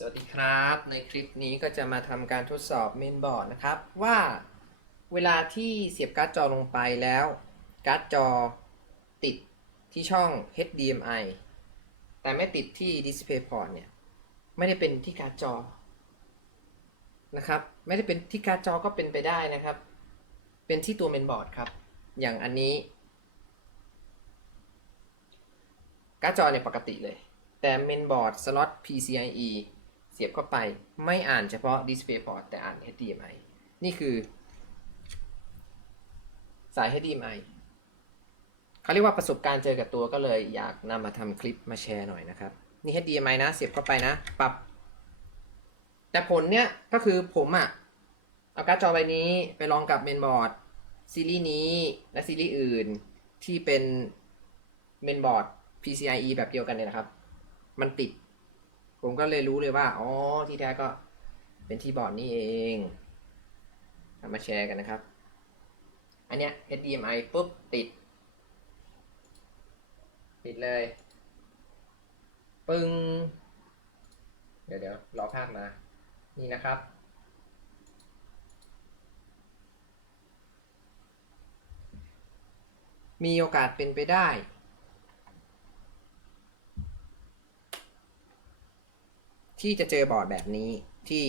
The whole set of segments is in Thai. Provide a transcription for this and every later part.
สวัสดีครับ ในคลิปนี้ก็จะมาทำการทดสอบเมนบอร์ดนะครับ ว่าเวลาที่เสียบการ์ดจอลงไปแล้ว การ์ดจอติดที่ช่อง HDMI แต่ไม่ติดที่ DisplayPort เนี่ย ไม่ได้เป็นที่การ์ดจอนะครับ ไม่ได้เป็นที่การ์ดจอก็เป็นไปได้นะครับ เป็นที่ตัวเมนบอร์ดครับ อย่างอันนี้ การ์ดจอเนี่ยปกติเลยแต่เมนบอร์ดสล็อต PCIe สียบเข้าไปไม่อ่านเฉพาะ DisplayPort แต่อ่าน HDMI นี่คือ สาย HDMI เขาเรียกว่าประสบการณ์เจอกับตัวก็เลยอยากนำมาทำคลิปมาแชร์หน่อยนะครับ นี่ HDMI นะ เสียบเข้าไปนะ ปรับ แต่ผลเนี้ยก็คือผมอะเอาการ์ดจอใบนี้ไปลองกับเมนบอร์ดซีรีส์นี้และซีรีส์อื่นที่เป็นเมนบอร์ด PCIe แบบเดียวกันเนี่ยนะครับ มันติด ผมก็เลยรู้เลยว่า อ๋อ ที่แท้ก็เป็นที่บอร์ดนี่เองเอามาแชร์กันนะครับ อันเนี้ย HDMI ปุ๊บ ติด ติดเลย ปึ้ง เดี๋ยวเดี๋ยวรอภาพมา นี่นะครับ มีโอกาสเป็นไปได้ ที่จะเจอบอร์ดแบบนี้ที่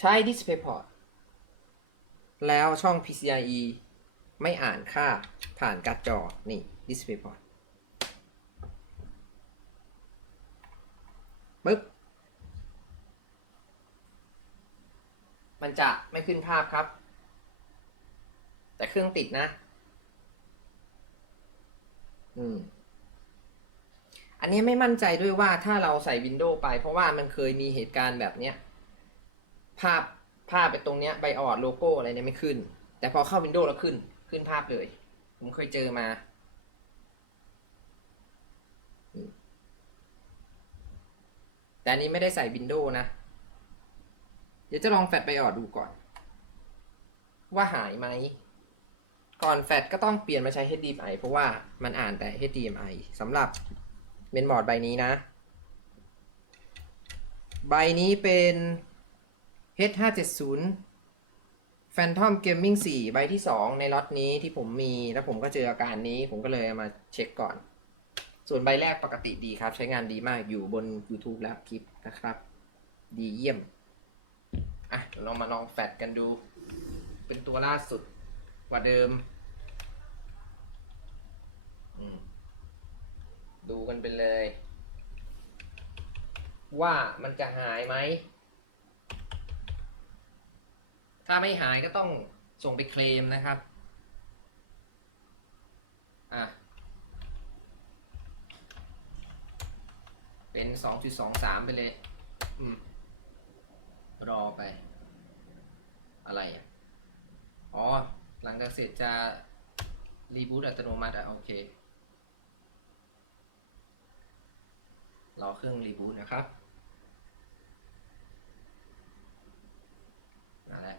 ใช้ DisplayPort แล้วช่อง PCIe ไม่อ่านค่าผ่านการ์ดจอ นี่ DisplayPort ปึ๊บ มันจะไม่ขึ้นภาพครับ แต่เครื่องติดนะ อืม อันนี้ไม่มั่นใจด้วยว่าถ้าเราใส่ Windows ไป เพราะว่ามันเคยมีเหตุการณ์แบบเนี้ยภาพภาพไปตรงเนี้ยใบออดโลโก้อะไรเนี่ยไม่ขึ้น แต่พอเข้า Windows แล้วขึ้นขึ้นภาพเลย ผมเคยเจอมา แต่นี้ไม่ได้ใส่ Windows นะ เดี๋ยวจะลองแฟลชใบออดดูก่อน ว่าหายไหม ก่อนแฟลชก็ต้องเปลี่ยนมาใช้ HDMI เพราะว่ามันอ่านแต่ HDMI สำหรับ เมนบอร์ดใบนี้นะ ใบนี้เป็น H570 Phantom Gaming 4 ใบที่ 2 ในล็อตนี้ที่ผมมี แล้วผมก็เจออาการนี้ผมก็เลยมาเช็คก่อน ส่วนใบแรกปกติดีครับ ใช้งานดีมากอยู่บน YouTube แล้วคลิปนะครับ ดีเยี่ยม อะเดี๋ยวเรามาลองแฟลชกันดู เป็นตัวล่าสุดกว่าเดิม อืม ดูกันไปเลย ว่ามันจะหายไหม ถ้าไม่หายก็ต้องส่งไปเคลมนะครับ อะ เป็น 2.23 ไปเลย อืม รอไป อะไรอะ อ๋อ หลังจากเสร็จจะรีบูตอัตโนมัติอะ โอเค รอเครื่องรีบูตนะครับ มาแล้ว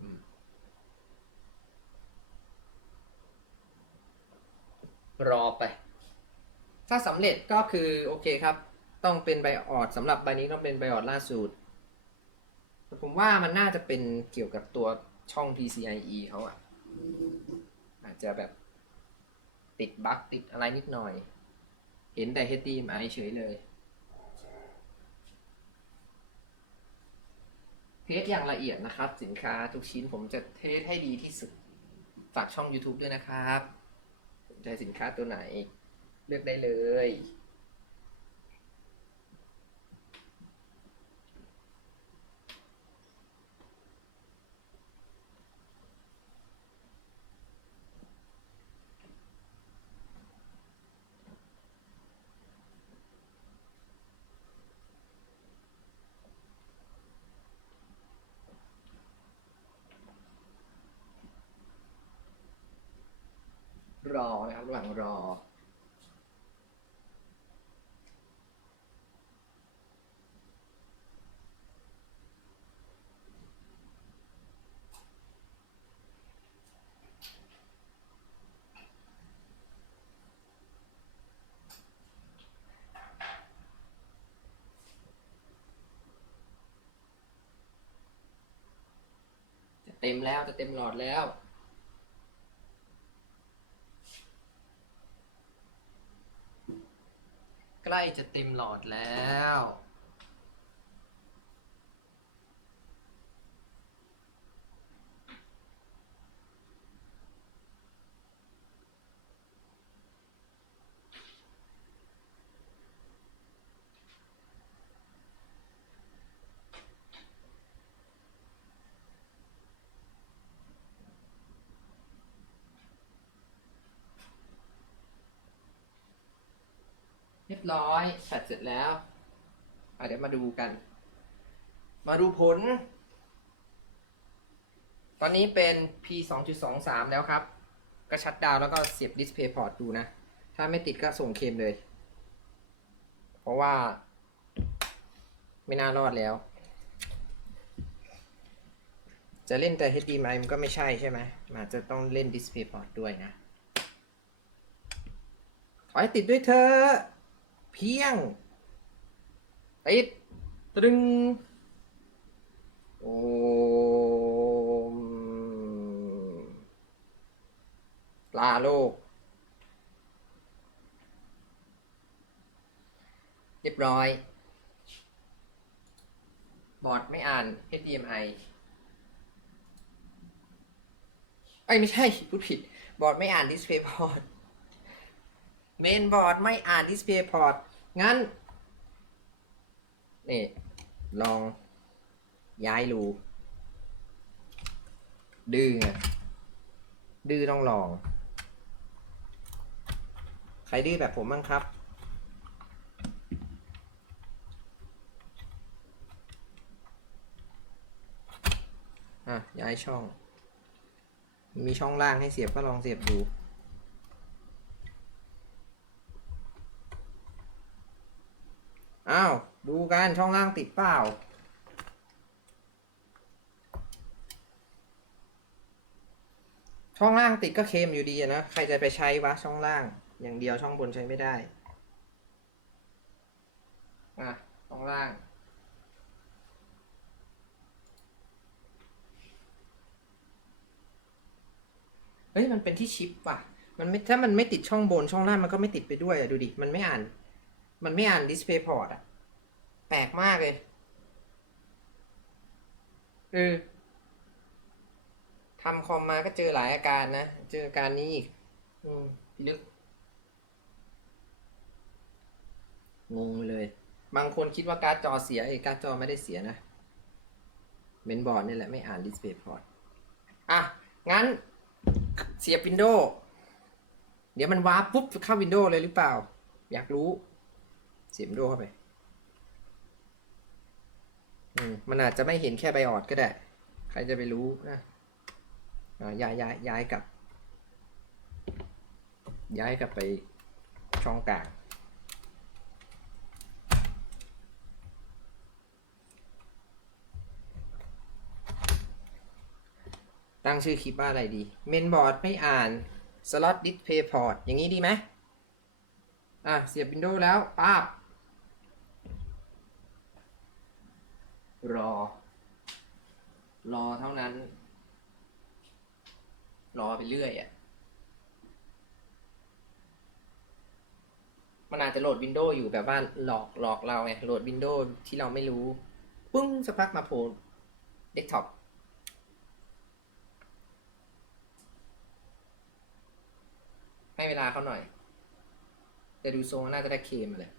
อืม รอไป ถ้าสำเร็จก็คือโอเคครับ ต้องเป็นไบออดสำหรับใบนี้ต้องเป็นไบออดล่าสุดผมว่ามันน่าจะเป็นเกี่ยวกับตัวช่อง PCIe เขาอะอาจจะแบบ ติดบั๊กติดอะไรนิดหน่อย เห็นแต่ HDMI เฉยเลย เทสอย่างละเอียดนะครับ สินค้าทุกชิ้นผมจะเทสให้ดีที่สุด ฝากช่อง YouTube ด้วยนะครับ สนใจสินค้าตัวไหน เลือกได้เลย อนะครับระหว่างรอ เต็มแล้วจะเต็มหลอดแล้ว ล้จะเต็มหลอดแล้ว บร้อยแฟดเสร็จแล้วเดี๋ยวมาดูกัน มาดูผล ตอนนี้เป็น P 2.23 แล้วครับก็ชัดดาวแล้วก็เสียบดิสเพย์พอร์ตดูนะ ถ้าไม่ติดก็ส่งเคมเลย เพราะว่า ไม่น่ารอดแล้ว จะเล่นแต่ HDMI มันก็ไม่ใช่ใช่ไหมมันอาจจะต้องเล่น Display Port ด้วยนะ ถอยติดด้วยเธอ เพียงติดตรึงโอมลาโลก เรียบร้อย บอร์ดไม่อ่าน HDMI เอ้ไม่ใช่พูดผิด บอร์ดไม่อ่าน Display Port เมนบอร์ดไม่อ่าน Display Port งั้น นี่ ลองย้ายรูดื้อไงดื้อต้องลอง ใครดื้อแบบผมบ้างครับ อะ ย้ายช่อง มีช่องล่างให้เสียบก็ลองเสียบดู อ้าว ดูกัน ช่องล่างติดเปล่า ช่องล่างติดก็เค็มอยู่ดีนะ ใครจะไปใช้วะช่องล่าง อย่างเดียวช่องบนใช้ไม่ได้ อะ ช่องล่างเฮ้ยมันเป็นที่ชิปว่ะ มันไม่ถ้ามันไม่ติดช่องบนช่องล่างมันก็ไม่ติดไปด้วยอะดูดิ มันไม่อ่าน มันไม่อ่าน display port อะแปลกมากเลยเออทำคอมมาก็เจอหลายอาการนะ เจออาการนี้อีก อืมลึกงงไปเลย บางคนคิดว่าการ์ดจอเสียเอยการ์ดจอไม่ได้เสียนะเมนบอร์ดนี่แหละไม่อ่าน display port อะ งั้นเสียบ Windows เดี๋ยวมันวาร์ปปุ๊บเข้า Windows เลยหรือเปล่า อยากรู้เสียบ Windows เข้าไปอืมมันอาจจะไม่เห็นแค่ไบออดก็ได้ ใครจะไปรู้นะย้ายย้ายย้ายกลับ ย้ายกลับไปช่องกลางตั้งชื่อคลิปว่าอะไรดีเมนบอร์ดไม่อ่านสล็อตดิสเพย์พอร์ตอย่างนี้ดีไหมอะ เสียบ Windows แล้วป้าบ รอ รอเท่านั้น รอไปเรื่อยอะ่ะ มันอาจจะโหลด Windows อยู่แบบว่าหลอกหลอกเราไงโหลด Windows ที่เราไม่รู้ปึ้งสักพักมาโผล่เดสก์ท็อปให้เวลาเขาหน่อย แต่ดูทรงน่าจะได้เคมเลย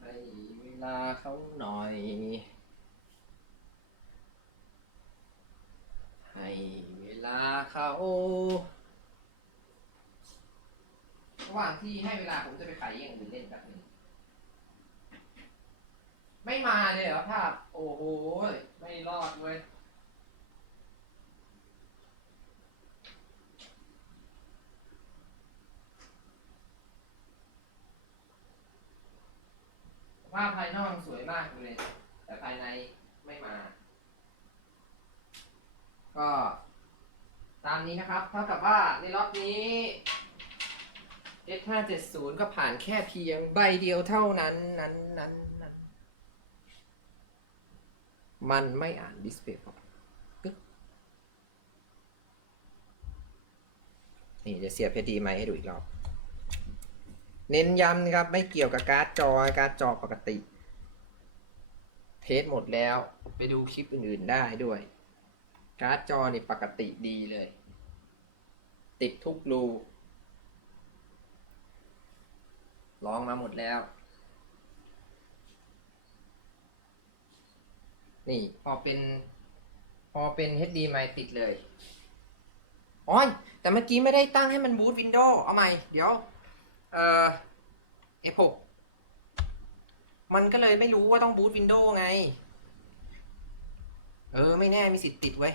ให้เว ลาเขาหน่อย ให้เวลาเขาระหว่างที่ให้เวลาผมจะไปขายอย่างอื่นเล่นแบบนึงไม่มาเลยเหรอภาพ โอ้โห ไม่รอดเว้ย ภาพภายนอกสวยมากเลยแต่ภายในไม่มา ก็ตามนี้นะครับ เท่ากับว่าในล็อตนี้ S570 ก็ผ่านแค่เพียงใบเดียวเท่านั้นนั้นนั้นนั้นมันไม่อ่าน display port ปึ๊บนี่จะเสียบ HDMI ให้ดูอีกรอบ เน้นย้ำนะครับ ไม่เกี่ยวกับการ์ดจอการ์ดจอปกติ เทสหมดแล้ว ไปดูคลิปอื่นๆได้ด้วย การ์ดจอนี่ปกติดีเลย ติดทุกรูลองมาหมดแล้ว นี่พอเป็น พอเป็น HDMI ติดเลย อ๋อ แต่เมื่อกี้ไม่ได้ตั้งให้มันบูตวินโดว์เอาใหม่ เดี๋ยว เอ่อ F6 มันก็เลยไม่รู้ว่าต้องบูตวินโดว์ไง เออ ไม่แน่มีสิทธิ์ติดไว้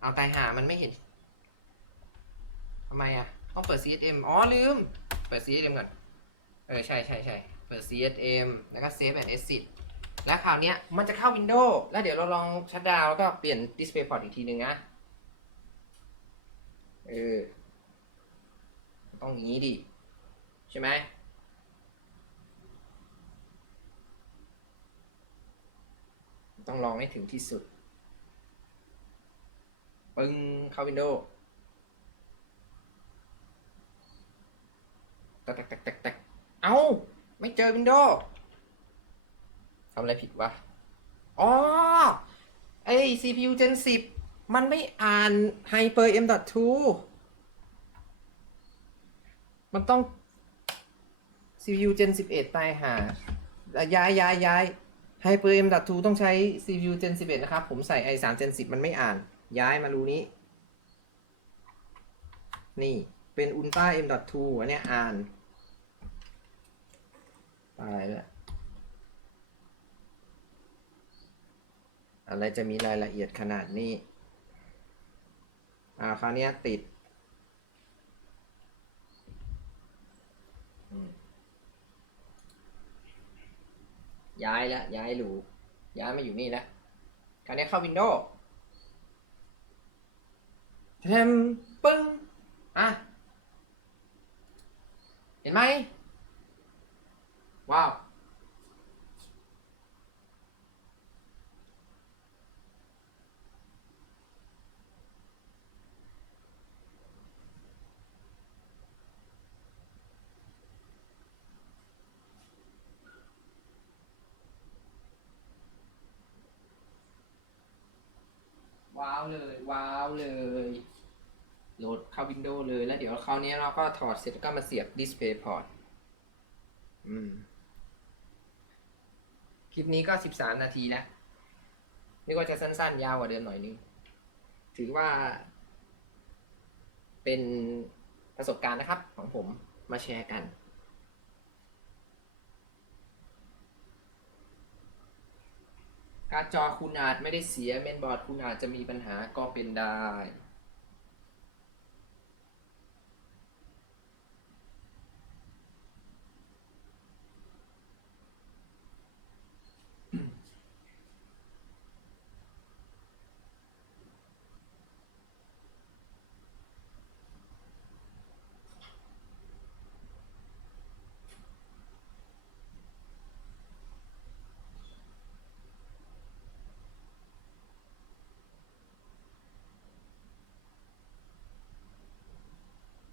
เอาตายหามันไม่เห็นทำไมอะ ต้องเปิด CSM อ๋อ ลืม เปิด CSM ก่อน เออ ใช่ใช่ใช่เปิด CSM แล้วก็ Save and Exit แล้วคราวเนี้ยมันจะเข้า Windows แล้วเดี๋ยวเราลองชัดดาวแล้วก็เปลี่ยน Display Port อีกทีนึงนะ เออ ต้องอย่างนี้ดิ ช่ไหมต้องลองให้ถึงที่สุด ปึ้งเข้า Windows แตกแตกแตกแตกแตกเอ้า ไม่เจอ Windows ทำอะไรผิดวะ อ๋อ ไอ CPU Gen 10 มันไม่อ่าน Hyper M.2 มันต้อง CPU Gen 11 ตายหาอะย้ายย้ายย้าย Hyper M.2 ต้องใช้ CPU Gen 11 นะครับ ผมใส่ i3 Gen 10 มันไม่อ่าน ย้ายมารูนี้ นี่เป็น Ultra M.2 อันเนี้ยอ่านตายแล้วอะไรจะมีรายละเอียดขนาดนี้ อ่า คราวเนี้ยติด ย้ายแล้วย้ายหลูย้ายมาอยู่นี่แล้วคราวนี้เข้าวินโดว์แทมปึ้งอะ เห็นไหมว้าว เลย ว้าวเลยโหลดเข้า Windows เลยแล้วเดี๋ยวคราวนี้เราก็ถอดเสร็จแล้วก็มาเสียบ Display Port อืม คลิปนี้ก็ 13 นาทีแล้วนี่ก็จะสั้นๆ ยาวกว่าเดิมหน่อยนึง ถือว่า เป็นประสบการณ์นะครับ ของผมมาแชร์กัน การ์ดจอคุณอาจไม่ได้เสียเมนบอร์ดคุณอาจจะมีปัญหาก็เป็นได้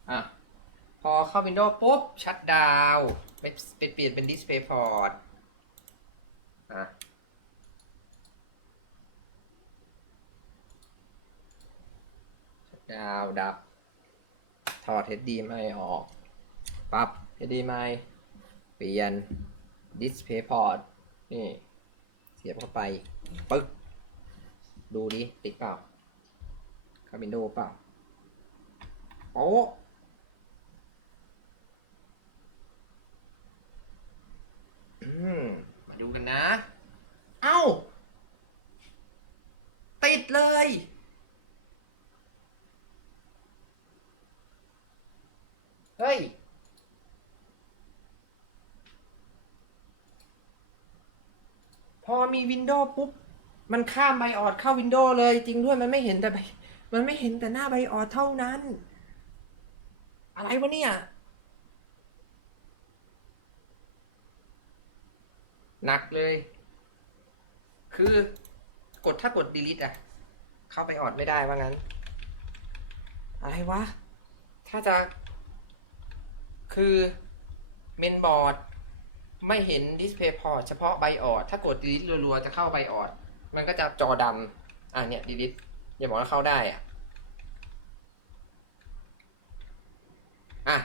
อะ พอ เข้า Windows ปุ๊บ ชัดดาวน์ไปไปเปลี่ยนเป็น Display Port อะชัดดาวดับ ถอด HDMI ออก ปรับ HDMI เปลี่ยน Display Port นี่ เสียบเข้าไป ปึ๊ก ดูดิ ติดเปล่าเข้า Windows เปล่าโอ้ อืมมาดูกันนะ เอ้า ติดเลย เฮ้ย พอมีวินโดว์ปุ๊บ มันข้ามไบออดเข้าวินโดว์เลย จริงด้วยมันไม่เห็นแต่ไบมันไม่เห็นแต่หน้าไบออดเท่านั้น อะไรวะเนี่ย หนักเลย คือกดถ้ากด delete อะเข้าไปออดไม่ได้ว่างั้น อะไรวะ ถ้าจะ คือเมนบอร์ดไม่เห็น display port เฉพาะใบออด ถ้ากด delete รัวๆ จะเข้าใบออด มันก็จะจอดำอะเนี่ย delete อย่าบอกว่าเข้าได้อะอะ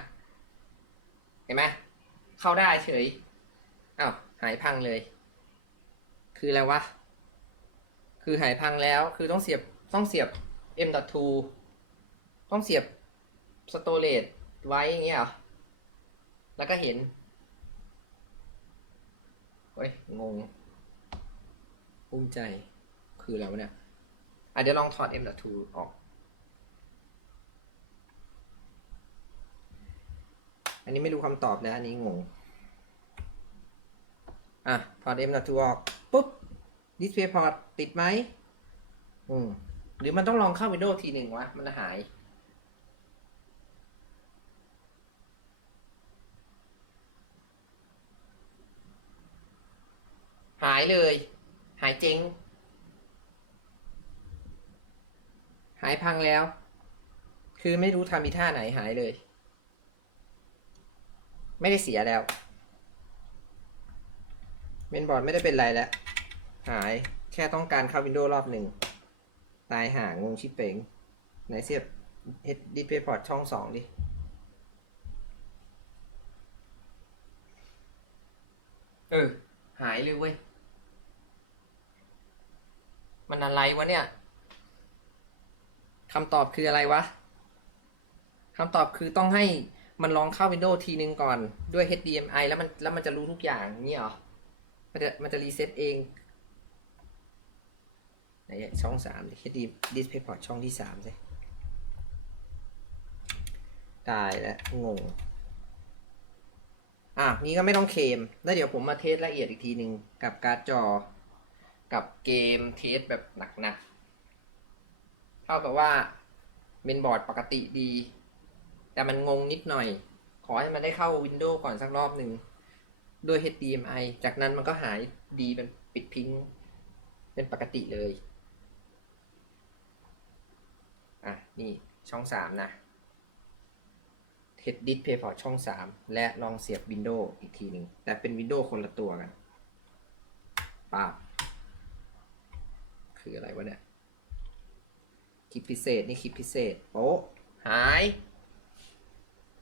เห็นไหมเข้าได้เฉยอ้าว หายพังเลย คืออะไรวะ คือหายพังแล้วคือต้องเสียบต้องเสียบ M.2 ต้องเสียบ storage ไว้อย่างเงี้ยเหรอ แล้วก็เห็นเฮ้ย งงภูมิใจ คืออะไรวะเนี่ยอะเดี๋ยวลองถอด M.2 ออกอันนี้ไม่รู้คำตอบนะ อันนี้งง อะถอด M.2 ออก ปุ๊บ Display Port ติดไหมอืมหรือมันต้องลองเข้า Windows ทีหนึ่งวะ มันหาย หายเลย หายเจ๊งหายพังแล้ว คือไม่รู้ทำอีท่าไหนหายเลย ไม่ได้เสียแล้ว เมนบอร์ดไม่ได้เป็นไรแล้ว หายแค่ต้องการเข้าวินโดว์รอบหนึ่ง ตายหางงชิปเป๋งไหนเสียบ Head Display Port ช่องสองดิเออ หายเลยเว้ย มันอะไรวะเนี่ยคำตอบคืออะไรวะคำตอบคือต้องให้มันลองเข้า Windows ทีนึงก่อนด้วย HDMI แล้วมันแล้วมันจะรู้ทุกอย่างนี่เหรอ มันจะมันจะรีเซ็ตเองไหนช่องสาม HD Display Port ช่องที่สามสิตายแล้วงง อะ นี่ก็ไม่ต้องเคม แล้วเดี๋ยวผมมาเทสละเอียดอีกทีหนึ่งกับการ์ดจอ กับเกมเทสแบบหนักๆ เท่ากับว่าเมนบอร์ดปกติดี แต่มันงงนิดหน่อย ขอให้มันได้เข้า Windows ก่อนสักรอบหนึ่ง ด้วย HDMI จากนั้นมันก็หายดีเป็นปิดพิงเป็นปกติเลย อะ นี่ช่องสามนะ Head Display Port ช่องสามและลองเสียบ Windows อีกทีหนึ่งแต่เป็น Windows คนละตัวกันป้าบคืออะไรวะเนี่ยคลิปพิเศษ นี่คลิปพิเศษ โป๊หาย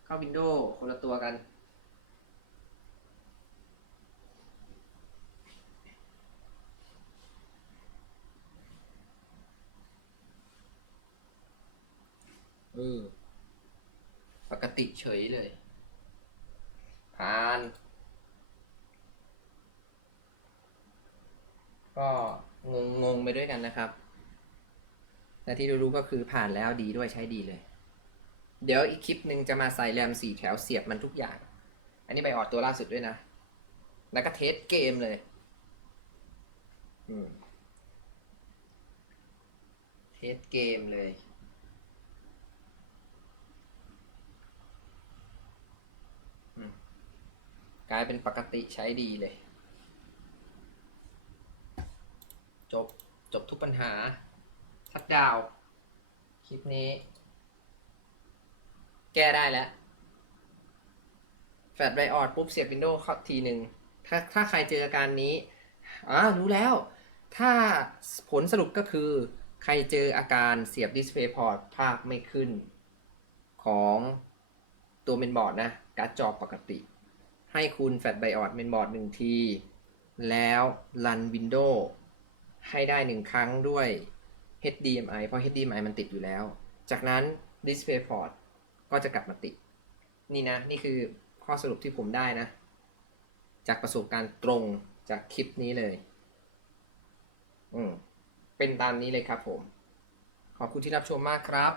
เข้าวินโดว์คนละตัวกัน เออ ปก ติเฉยเลย ผ่าน ก็งงงงไปด้วยกันนะครับ แต่ที่รู้ก็คือผ่านแล้วดีด้วยใช้ดีเลย เดี๋ยวอีกคลิปหนึ่งจะมาใส่แรมสี่แถวเสียบมันทุกอย่าง อันนี้ไปออดตัวล่าสุดด้วยนะ แล้วก็เทสเกมเลย อืมเทสเกมเลย อืม กลายเป็นปกติใช้ดีเลย จบ จบทุกปัญหา ทัดดาว คลิปนี้ แก้ได้แล้ว แฟลชไบออดปุ๊บเสียบวินโดว์เข้าทีหนึ่ง ถ้าถ้าใครเจออาการนี้อ่ารู้แล้ว ถ้าผลสรุปก็คือ ใครเจออาการเสียบดิสเพย์พอร์ตภาพไม่ขึ้นของตัวเมนบอร์ดนะ การ์ดจอปกติ ให้คุณแฟลชไบออดเมนบอร์ดหนึ่งที แล้วรันวินโดว์ให้ได้หนึ่งครั้งด้วย HDMI เพราะ HDMI มันติดอยู่แล้ว จากนั้น DisplayPort ก็จะกลับมาติด นี่นะ นี่คือข้อสรุปที่ผมได้นะ จากประสบการณ์ตรงจากคลิปนี้เลย อืม เป็นตามนี้เลยครับผม ขอบคุณที่รับชมมากครับ